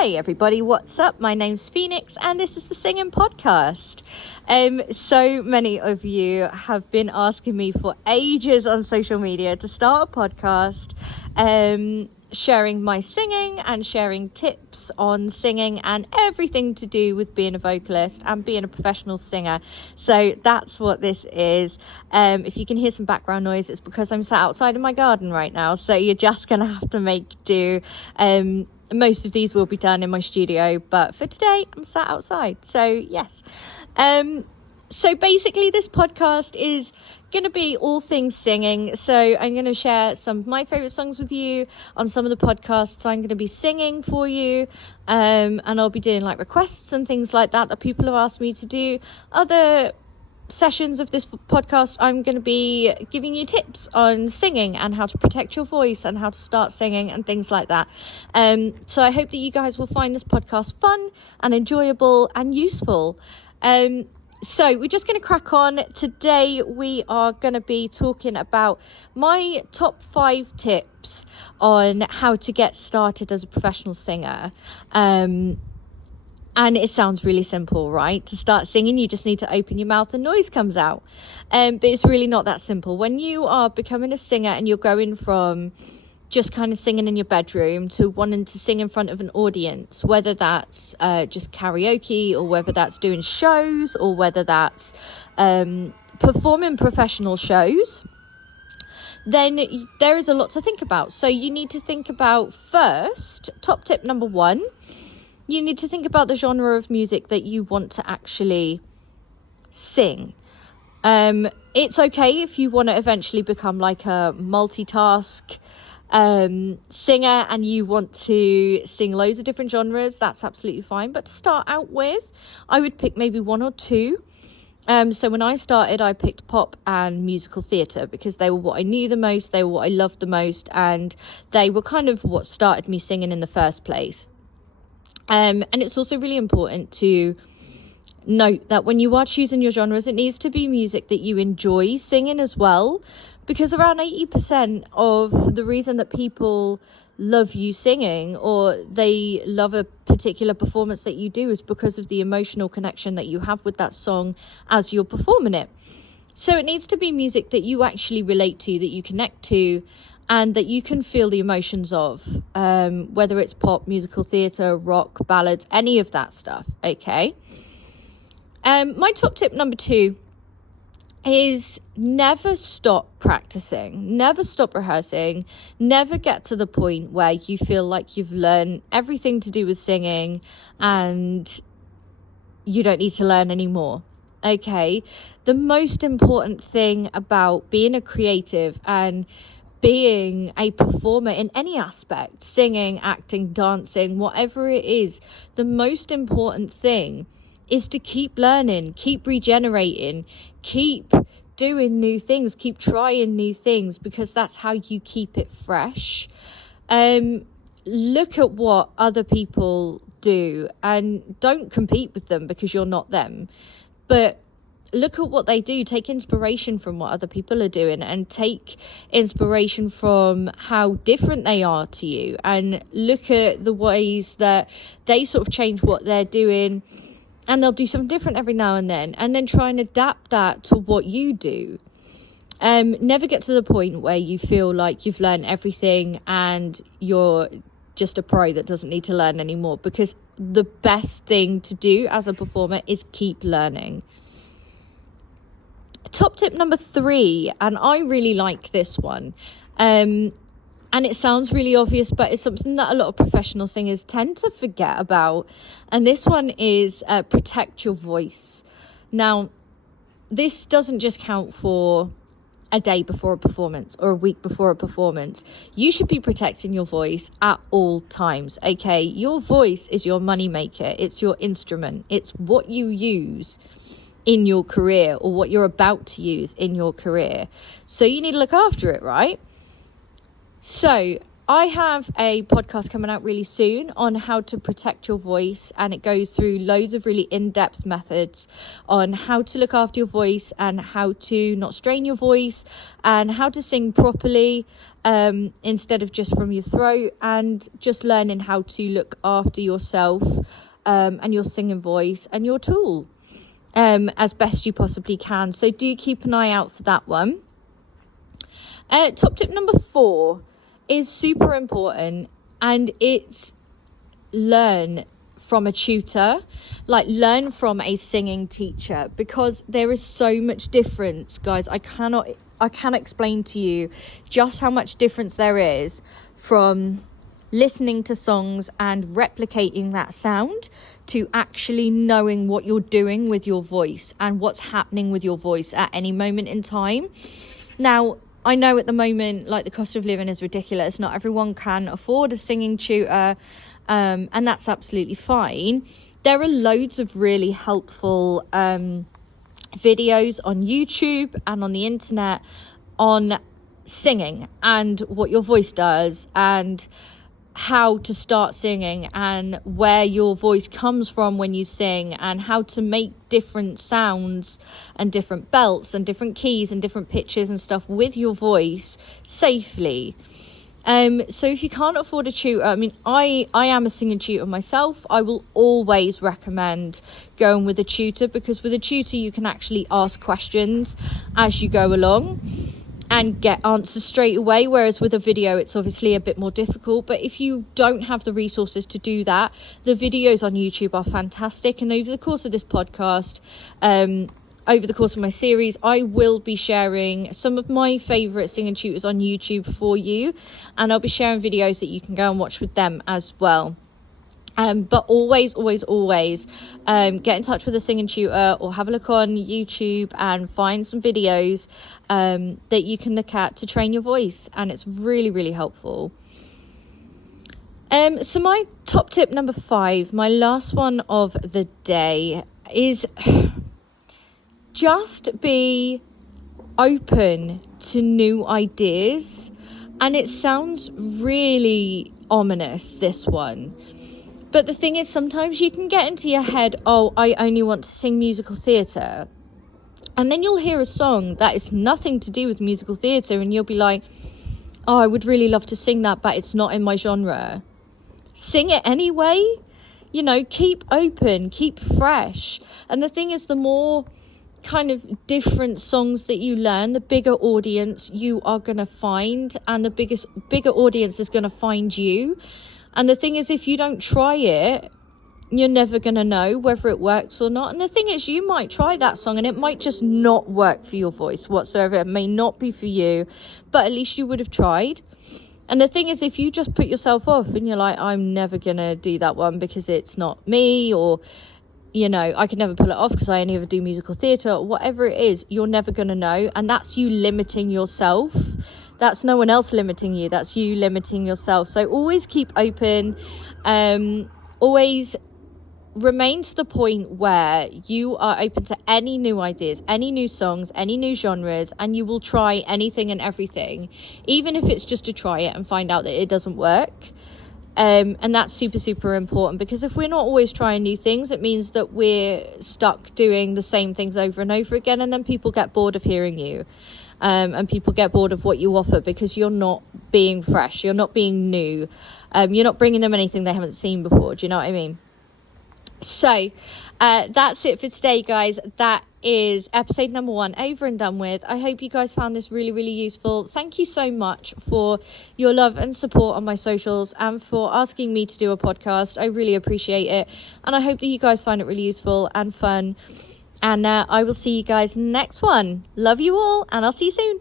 Hey everybody, what's up? My name's Phoenix and this is the Singing Podcast. So many of you have been asking me for ages on social media to start a podcast, sharing my singing and sharing tips on singing and everything to do with being a vocalist and being a professional singer. So that's what this is. If you can hear some background noise, it's because I'm sat outside in my garden right now, so you're just gonna have to make do. Most of these will be done in my studio, but for today I'm sat outside, so yes. So basically this podcast is going to be all things singing. So I'm going to share some of my favorite songs with you on some of the podcasts I'm going to be singing for you, and I'll be doing like requests and things like that people have asked me to do. Other sessions of this podcast, I'm going to be giving you tips on singing and how to protect your voice and how to start singing and things like that. So I hope that you guys will find this podcast fun and enjoyable and useful. So we're just going to crack on. Today we are going to be talking about my top 5 tips on how to get started as a professional singer. And it sounds really simple, right? To start singing, you just need to open your mouth and noise comes out. But it's really not that simple. When you are becoming a singer and you're going from just kind of singing in your bedroom to wanting to sing in front of an audience, whether that's just karaoke or whether that's doing shows or whether that's performing professional shows, then there is a lot to think about. So you need to think about first, top tip number 1, you need to think about the genre of music that you want to actually sing. It's okay if you want to eventually become like a multitask singer and you want to sing loads of different genres. That's absolutely fine. But to start out with, I would pick maybe 1 or 2. So when I started, I picked pop and musical theatre because they were what I knew the most, they were what I loved the most, and they were kind of what started me singing in the first place. And it's also really important to note that when you are choosing your genres, it needs to be music that you enjoy singing as well, because around 80% of the reason that people love you singing or they love a particular performance that you do is because of the emotional connection that you have with that song as you're performing it. So it needs to be music that you actually relate to, that you connect to, and that you can feel the emotions of, whether it's pop, musical theatre, rock, ballads, any of that stuff, okay? My top tip number 2 is never stop practicing, never stop rehearsing, never get to the point where you feel like you've learned everything to do with singing and you don't need to learn anymore. Okay, the most important thing about being a creative and being a performer in any aspect, singing, acting, dancing, whatever it is, the most important thing is to keep learning, keep regenerating, keep doing new things, keep trying new things, because that's how you keep it fresh. Look at what other people do and don't compete with them because you're not them, but look at what they do. Take inspiration from what other people are doing and take inspiration from how different they are to you, and look at the ways that they sort of change what they're doing, and they'll do something different every now and then try and adapt that to what you do. Never get to the point where you feel like you've learned everything and you're just a pro that doesn't need to learn anymore, because the best thing to do as a performer is keep learning. Top tip number 3, and I really like this one, and it sounds really obvious, but it's something that a lot of professional singers tend to forget about, and this one is protect your voice. Now, this doesn't just count for a day before a performance or a week before a performance. You should be protecting your voice at all times, okay? Your voice is your money maker. It's your instrument. It's what you use in your career or what you're about to use in your career. So you need to look after it, right? So I have a podcast coming out really soon on how to protect your voice, and it goes through loads of really in-depth methods on how to look after your voice and how to not strain your voice and how to sing properly instead of just from your throat, and just learning how to look after yourself and your singing voice and your tool as best you possibly can. So do keep an eye out for that one. Top tip number 4 is super important, and it's learn from a tutor, like learn from a singing teacher, because there is so much difference, guys. I cannot explain to you just how much difference there is from listening to songs and replicating that sound to actually knowing what you're doing with your voice and what's happening with your voice at any moment in time. Now, I know at the moment, like, the cost of living is ridiculous. Not everyone can afford a singing tutor, and that's absolutely fine. There are loads of really helpful videos on YouTube and on the internet on singing and what your voice does and how to start singing and where your voice comes from when you sing and how to make different sounds and different belts and different keys and different pitches and stuff with your voice safely. So if you can't afford a tutor, I mean, I am a singing tutor myself. I will always recommend going with a tutor, because with a tutor you can actually ask questions as you go along and get answers straight away, whereas with a video it's obviously a bit more difficult. But if you don't have the resources to do that, the videos on YouTube are fantastic. And over the course of this podcast, over the course of my series, I will be sharing some of my favourite singing tutors on YouTube for you, and I'll be sharing videos that you can go and watch with them as well. But always get in touch with a singing tutor, or have a look on YouTube and find some videos that you can look at to train your voice, and it's really, really helpful. So my top tip number 5, my last one of the day, is just be open to new ideas. And it sounds really ominous, this one. But the thing is, sometimes you can get into your head, oh, I only want to sing musical theatre. And then you'll hear a song that is nothing to do with musical theatre, and you'll be like, oh, I would really love to sing that, but it's not in my genre. Sing it anyway. You know, keep open, keep fresh. And the thing is, the more kind of different songs that you learn, the bigger audience you are going to find, and the bigger audience is going to find you. And the thing is, if you don't try it, you're never going to know whether it works or not. And the thing is, you might try that song and it might just not work for your voice whatsoever. It may not be for you, but at least you would have tried. And the thing is, if you just put yourself off and you're like, I'm never going to do that one because it's not me, or, you know, I can never pull it off because I only ever do musical theatre, or whatever it is, you're never going to know. And that's you limiting yourself. That's no one else limiting you. That's you limiting yourself. So always keep open. Always remain to the point where you are open to any new ideas, any new songs, any new genres, and you will try anything and everything, even if it's just to try it and find out that it doesn't work. And that's super, super important, because if we're not always trying new things, it means that we're stuck doing the same things over and over again, and then people get bored of hearing you. And people get bored of what you offer because you're not being fresh, you're not being new, you're not bringing them anything they haven't seen before. Do you know what I mean? So that's it for today, guys. That is episode number 1 over and done with. I hope you guys found this really, really useful. Thank you so much for your love and support on my socials and for asking me to do a podcast. I really appreciate it, and I hope that you guys find it really useful and fun. And I will see you guys next one. Love you all, and I'll see you soon.